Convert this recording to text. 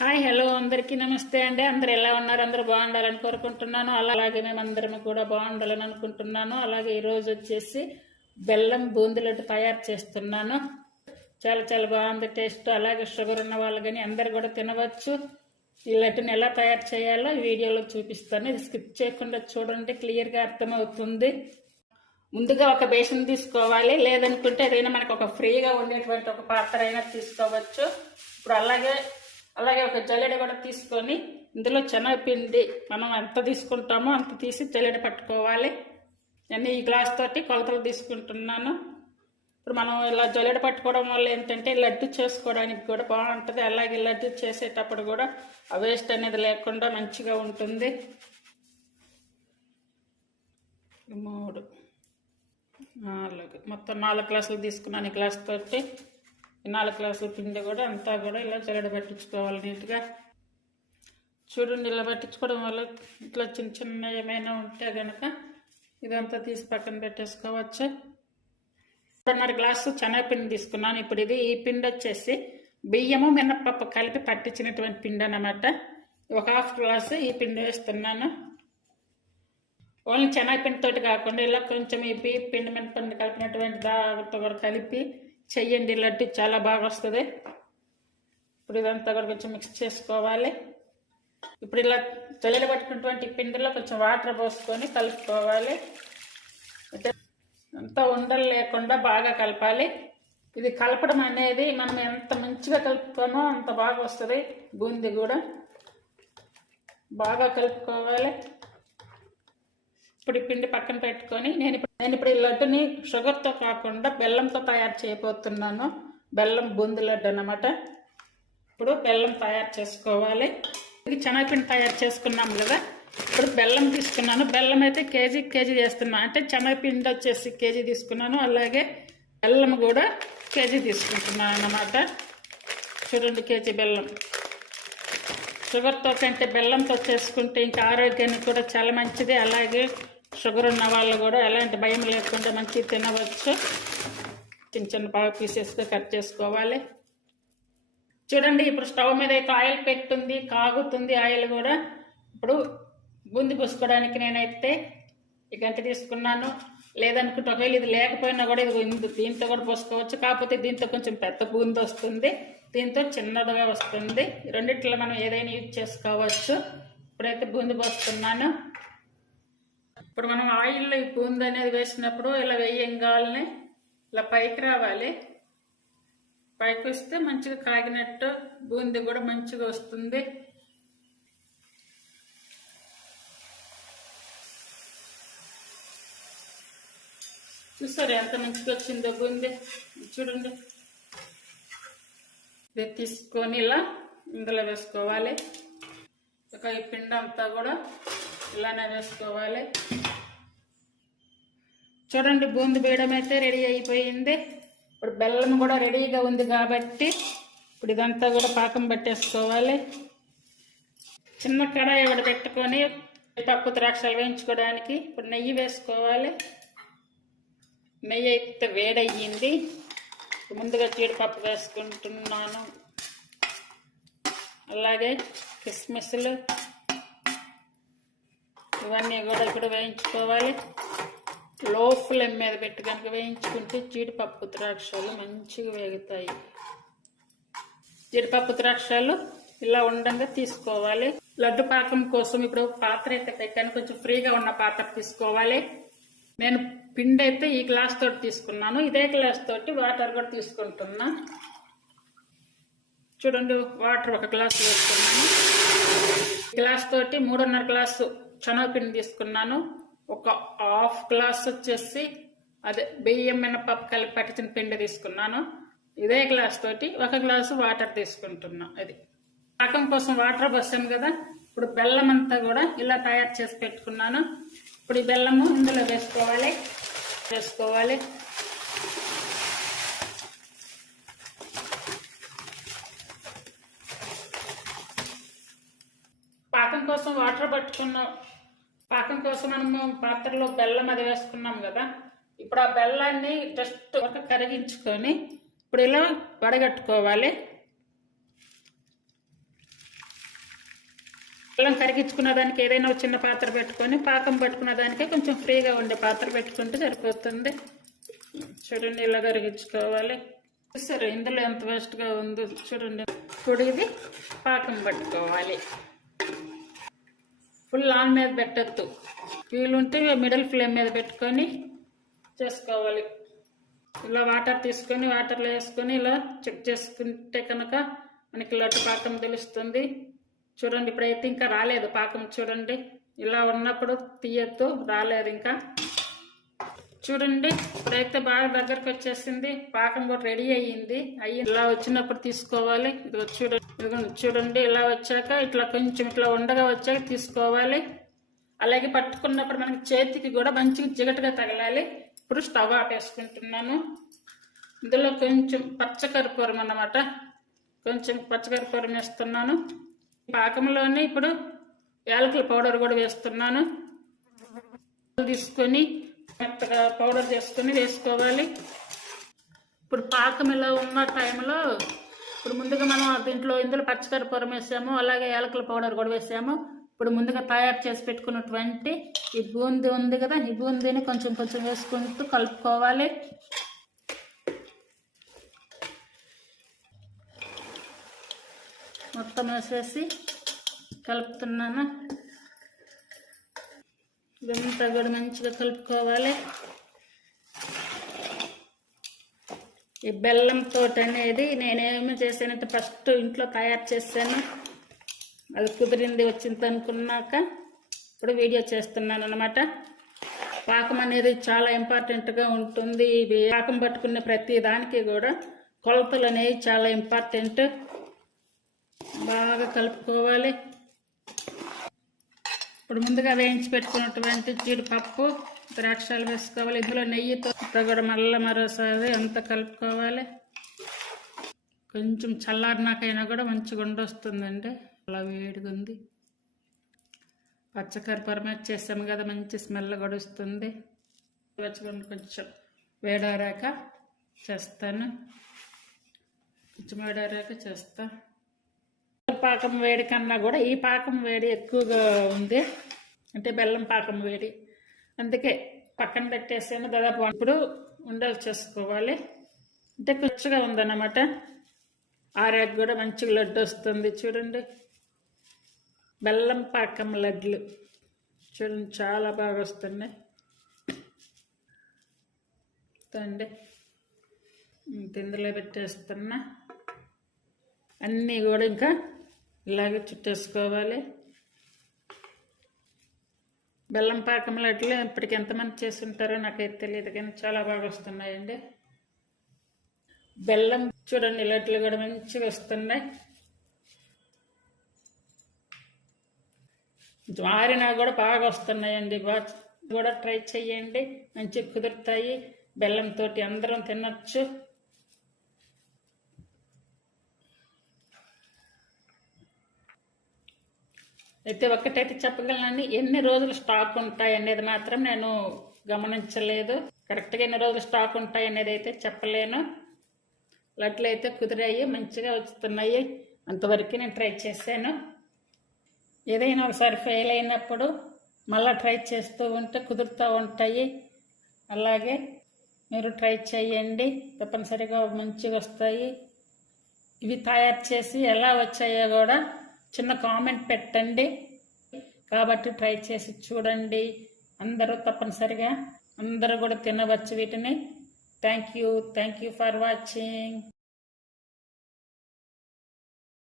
Hi hello అందరికీ నమస్తే అండి. అందరు ఎలా ఉన్నారు? అందరూ బాగుండాలని కోరుకుంటున్నాను. అలాగే మేము అందరం కూడా బాగుండాలని అనుకుంటున్నాను. అలాగే ఈరోజు వచ్చేసి బెల్లం బూందీ లడ్డు తయారు చేస్తున్నాను. చాలా చాలా బాగుంది టేస్ట్. అలాగే షుగర్ ఉన్న వాళ్ళు కానీ అందరు కూడా తినవచ్చు. ఈ లడ్డుని ఎలా తయారు చేయాలో వీడియోలో చూపిస్తాను. ఇది స్కిప్ చేయకుండా చూడండి క్లియర్గా అర్థమవుతుంది. ముందుగా ఒక బేసన్ తీసుకోవాలి. లేదనుకుంటే ఏదైనా మనకు ఒక ఫ్రీగా ఉండేటువంటి ఒక పాత్ర అయినా తీసుకోవచ్చు. ఇప్పుడు అలాగే అలాగే ఒక జల్లెడ కూడా తీసుకొని ఇందులో శనగపిండి మనం ఎంత తీసుకుంటామో అంత తీసి జల్లెడ పట్టుకోవాలి. నేను ఈ గ్లాస్ తోటి కొలతలు తీసుకుంటున్నాను. ఇప్పుడు మనం ఇలా జల్లెడ పట్టుకోవడం వల్ల ఏంటంటే లడ్డు చేసుకోవడానికి కూడా బాగుంటుంది. అలాగే లడ్డు చేసేటప్పుడు కూడా ఆ వేస్ట్ అనేది లేకుండా మంచిగా ఉంటుంది. మూడు నాలుగు మొత్తం నాలుగు గ్లాసులు తీసుకున్నాను ఈ గ్లాస్ తోటి. నాలుగు గ్లాసుల పిండి కూడా అంతా కూడా ఇలా జల్లెడ పట్టించుకోవాలి నీట్గా. చూడండి ఇలా పట్టించుకోవడం వల్ల ఇట్లా చిన్న చిన్న ఏమైనా ఉంటే కనుక ఇదంతా తీసి పక్కన పెట్టేసుకోవచ్చు. రెండున్నర గ్లాసు శనగపిండి తీసుకున్నాను. ఇప్పుడు ఇది ఈ పిండి వచ్చేసి బియ్యము మినప్పప్పు కలిపి పట్టించినటువంటి పిండి అనమాట ఒక హాఫ్ గ్లాసు ఈ పిండి వేస్తున్నాను. ఓన్లీ శనగపిండితోటి కాకుండా ఇలా కొంచెం ఈ బియ్య పిండి మినపిండి కలిపినటువంటి దాతో కూడా కలిపి చెయ్యండి లడ్డు చాలా బాగా వస్తుంది ఇప్పుడు ఇదంతా కూడా కొంచెం మిక్స్ చేసుకోవాలి. ఇప్పుడు ఇలా చల్లలు పట్టుకున్నటువంటి పిండిలో కొంచెం వాటర్ పోసుకొని కలుపుకోవాలి. అంతా ఉండలు లేకుండా బాగా కలపాలి. ఇది కలపడం అనేది మనం ఎంత మంచిగా కలుపుతామో అంత బాగా వస్తుంది బూందీ కూడా బాగా కలుపుకోవాలి. ఇప్పుడు ఈ పిండి పక్కన పెట్టుకొని నేను ఇప్పుడు నేను ఇప్పుడు ఈ లడ్డుని షుగర్తో కాకుండా బెల్లంతో తయారు చేయబోతున్నాను. బెల్లం బూంది లడ్డు అన్నమాట. ఇప్పుడు బెల్లం తయారు చేసుకోవాలి. ఇది శనగపిండి తయారు చేసుకున్నాం కదా. ఇప్పుడు బెల్లం తీసుకున్నాను. బెల్లం అయితే కేజీ కేజీ చేస్తున్నాను అంటే శనగపిండి వచ్చేసి కేజీ తీసుకున్నాను. అలాగే బెల్లం కూడా కేజీ తీసుకుంటున్నాను అన్నమాట. చూడండి కేజీ బెల్లం. షుగర్తో కంటే బెల్లంతో చేసుకుంటే ఇంకా ఆరోగ్యానికి కూడా చాలా మంచిది. అలాగే షుగర్ ఉన్న వాళ్ళు కూడా ఎలాంటి భయం లేకుండా మంచిగా తినవచ్చు. చిన్న చిన్న బాగా పీసెస్గా కట్ చేసుకోవాలి. చూడండి ఇప్పుడు స్టవ్ మీద అయితే ఆయిల్ పెట్టుంది కాగుతుంది ఆయిల్ కూడా. ఇప్పుడు బూంది పోసుకోవడానికి నేనైతే ఈ గంట తీసుకున్నాను? లేదనుకుంటే ఒకవేళ ఇది లేకపోయినా కూడా ఇది దీంతో కూడా పోసుకోవచ్చు. కాకపోతే దీంతో కొంచెం పెద్ద బూంది వస్తుంది. దీంతో చిన్నదిగా వస్తుంది. రెండిట్లో మనం ఏదైనా యూజ్ చేసుకోవచ్చు. ఇప్పుడైతే బూంది పోస్తున్నాను. ఇప్పుడు మనం ఆయిల్లో ఈ బూంది అనేది వేసినప్పుడు ఇలా వేయంగాల్ని ఇలా పైకి రావాలి. పైకి వస్తే మంచిగా కాగినట్టు బూంది కూడా మంచిగా వస్తుంది. చూసారు ఎంత మంచిగా వచ్చిందో బూంది? చూడండి. ఇది తీసుకొని ఇలా ఇందులో వేసుకోవాలి. ఇక ఈ పిండి అంతా కూడా ఇలానే వేసుకోవాలి చూడండి బూంది వేయడం అయితే రెడీ అయిపోయింది. ఇప్పుడు బెల్లం కూడా రెడీగా ఉంది కాబట్టి ఇప్పుడు ఇదంతా కూడా పాకం పట్టేసుకోవాలి. చిన్న కడాయి ఒకటి పెట్టుకొని పప్పు ద్రాక్షలు వేయించుకోవడానికి ఇప్పుడు నెయ్యి వేసుకోవాలి. నెయ్యి అయితే వేడయ్యింది. ముందుగా జీడిపప్పు వేసుకుంటున్నాను. అలాగే కిస్మిస్లు ఇవన్నీ కూడా ఇప్పుడు వేయించుకోవాలి. లో ఫ్లేమ్ మీద పెట్టి కనుక వేయించుకుంటే జీడిపప్పు ద్రాక్షలు మంచిగా వేగుతాయి. జీడిపప్పు ద్రాక్షలు ఇలా ఉండంగా తీసుకోవాలి. లడ్డు పాకం కోసం ఇప్పుడు పాత్ర అయితే పెట్టాను కొంచెం ఫ్రీగా ఉన్న పాత్ర తీసుకోవాలి. నేను పిండి అయితే ఈ గ్లాస్ తోటి తీసుకున్నాను. ఇదే గ్లాస్ తోటి వాటర్ కూడా తీసుకుంటున్నా. చూడండి వాటర్ ఒక గ్లాస్ వేసుకున్నాను. గ్లాస్ తోటి మూడున్నర గ్లాసు శనగపిండి తీసుకున్నాను. ఒక హాఫ్ గ్లాస్ వచ్చేసి అదే బియ్యం మినపప్పు కలిపి పట్టించిన పిండి తీసుకున్నాను. ఇదే గ్లాస్ తోటి ఒక గ్లాసు వాటర్ తీసుకుంటున్నా. అది పాకం కోసం వాటర్ పోసాను కదా ఇప్పుడు బెల్లం అంతా కూడా ఇలా తయారు చేసి పెట్టుకున్నాను. ఇప్పుడు ఈ బెల్లము ఇందులో వేసుకోవాలి. వేసుకోవాలి పాకం కోసం వాటర్ పాకం కోసం మనము పాత్రలో బెల్లం అది వేసుకున్నాం కదా. ఇప్పుడు ఆ బెల్లాన్ని జస్ట్ ఒక కరిగించుకొని ఇప్పుడు ఇలా వడగట్టుకోవాలి. బెల్లం కరిగించుకున్న దానికి ఏదైనా చిన్న పాత్ర పెట్టుకొని పాకం పట్టుకున్న దానికే కొంచెం ఫ్రీగా ఉండే పాత్ర పెట్టుకుంటే సరిపోతుంది. చూడండి ఇలా కరిగించుకోవాలి. సరే ఇందులో ఎంత వేస్ట్గా ఉందో చూడండి. ఇప్పుడు ఇది పాకం పట్టుకోవాలి. ఫుల్ ఆన్ మీద పెట్టద్దు. వీలుంటే మిడిల్ ఫ్లేమ్ మీద పెట్టుకొని చేసుకోవాలి. ఇలా వాటర్ తీసుకొని వాటర్లో వేసుకొని ఇలా చెక్ చేసుకుంటే కనుక మనకి లడ్డు పాకం తెలుస్తుంది. చూడండి ఇప్పుడైతే ఇంకా రాలేదు పాకం చూడండి. ఇలా ఉన్నప్పుడు తీయద్దు రాలేదు ఇంకా. చూడండి ఇప్పుడైతే బాగా దగ్గరకు వచ్చేసింది. పాకం కూడా రెడీ అయ్యింది. అయ్యి ఇలా వచ్చినప్పుడు తీసుకోవాలి. ఇది చూడండి చూడండి ఇలా వచ్చాక ఇట్లా కొంచెం ఇట్లా ఉండగా వచ్చాక తీసుకోవాలి. అలాగే పట్టుకున్నప్పుడు మనకి చేతికి కూడా మంచిగా జిగటగా తగలాలి. ఇప్పుడు స్టవ్ ఆపేసుకుంటున్నాను. ఇందులో కొంచెం పచ్చకరిపూరం అన్నమాట. కొంచెం పచ్చకరిపూరం వేస్తున్నాను. పాకంలోనే ఇప్పుడు యాలకుల పౌడర్ కూడా వేస్తున్నాను. తీసుకొని మెత్తగా పౌడర్ చేసుకొని వేసుకోవాలి. ఇప్పుడు పాకం ఇలా ఉన్న టైంలో ఇప్పుడు ముందుగా మనం దీంట్లో ఇందులో పచ్చకర్పూరం వేసాము అలాగే యాలకుల పౌడర్ కూడా వేసాము. ఇప్పుడు ముందుగా తయారు చేసి పెట్టుకున్నటువంటి ఈ బూందీ ఉంది కదా ఈ బూందీని కొంచెం కొంచెం వేసుకుంటూ కలుపుకోవాలి. మొత్తం వేసేసి కలుపుతున్నాను. ఇదంతా కూడా మంచిగా కలుపుకోవాలి. ఈ బెల్లం తోట అనేది నేనేమి చేశానంటే ఫస్ట్ ఇంట్లో తయారు చేశాను. అది కుదిరింది వచ్చింది అనుకున్నాక ఇప్పుడు వీడియో చేస్తున్నాను అనమాట పాకం అనేది చాలా ఇంపార్టెంట్గా ఉంటుంది. ఇది పాకం పట్టుకునే ప్రతి దానికి కూడా కొలతలు అనేవి చాలా ఇంపార్టెంట్ బాగా కలుపుకోవాలి. ఇప్పుడు ముందుగా వేయించి పెట్టుకున్నటువంటి జీడిపప్పు ద్రాక్షాలు వేసుకోవాలి. ఇందులో నెయ్యితో ఇంత కూడా మళ్ళీ మరోసారి అంత కలుపుకోవాలి. కొంచెం చల్లారినాకైనా కూడా మంచిగా ఉండొస్తుందండి అలా వేడిగా ఉంది. పచ్చకర్పూరం చేసాము కదా మంచి స్మెల్ కూడా వస్తుంది. వచ్చుకొని కొంచెం వేడారాక చేస్తాను. కొంచెం వేడారాక చేస్తాను పాకం వేడి కన్నా కూడా ఈ పాకం వేడి ఎక్కువగా ఉంది. అంటే బెల్లం పాకం వేడి. అందుకే పక్కన పెట్టేసాను దాదాపు ఇప్పుడు ఉండలు చేసుకోవాలి. అంటే కుచ్చగా ఉందన్నమాట. ఆరాకి కూడా మంచిగా లడ్డు వస్తుంది. చూడండి. బెల్లం పాకం లడ్లు. చూడండి చాలా బాగా వస్తున్నాయి. తండి ఇందులో పెట్టేస్తున్నా. అన్నీ కూడా ఇంకా ఇలాగే చుట్టేసుకోవాలి. బెల్లం పాకం లడ్లు ఇప్పటికి ఎంతమంది చేస్తుంటారో నాకైతే తెలియదు కానీ చాలా బాగా వస్తున్నాయండి. బెల్లం చూడండి లడ్లు కూడా మంచిగా వస్తున్నాయి. మారినా కూడా బాగా వస్తున్నాయండి బాగా కూడా ట్రై చేయండి మంచిగా కుదురుతాయి. బెల్లంతో అందరం తినచ్చు. అయితే ఒక్కటైతే చెప్పగలనండి ఎన్ని రోజులు స్టాక్ ఉంటాయి అనేది మాత్రం నేను గమనించలేదు. కరెక్ట్గా ఎన్ని రోజులు స్టాక్ ఉంటాయి అనేది అయితే చెప్పలేను. లడ్లు అయితే కుదిరాయి మంచిగా వస్తున్నాయి. అంతవరకు నేను ట్రై చేశాను. ఏదైనా ఒకసారి ఫెయిల్ అయినప్పుడు మళ్ళీ ట్రై చేస్తూ ఉంటే కుదురుతూ ఉంటాయి. అలాగే మీరు ట్రై చేయండి. తప్పనిసరిగా మంచిగా వస్తాయి. ఇవి తయారు చేసి ఎలా వచ్చాయో కూడా చిన్న కామెంట్ పెట్టండి. కాబట్టి ట్రై చేసి చూడండి. అందరూ తప్పనిసరిగా అందరూ కూడా తినవచ్చు వీటిని. Thank you. Thank you for watching.